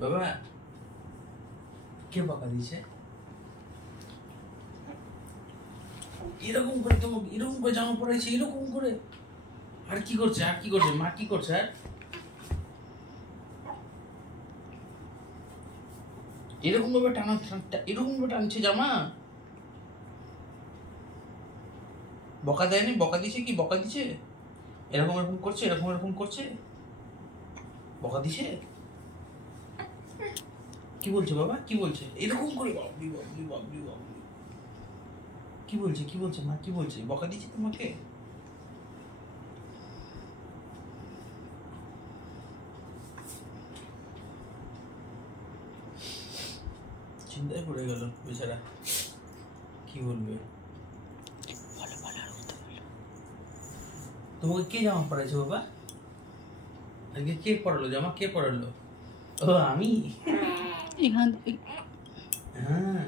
বাবা কে বকা দিছে? এরকম করে তোমাকে এরকম করে জামা পড়াইছে, এরকম করে? আর কি করছে, আর কি করছে মা, কি করছে? আর এরকম ভাবে এরকম ভাবে টানছে জামা? বকা দেয়নি? বকা দিছে? কি বকা দিছে? এরকম এরকম করছে, এরকম এরকম করছে, বকা দিছে? কি বলছে বাবা, কি বলছে? এরকম করে বাবলি বাবলি বাবলি বাবলি কি বলছে, কি বলছে মা, কি বলছে? বকা দিচ্ছে তোমাকে? চিন্তায় পড়ে গেল বেচারা, কি বলবে? তোমাকে কে জামা পড়াইছে বাবা? আজকে কে পড়ালো জামা, কে পড়ালো? ও আমি? এখান হ্যাঁ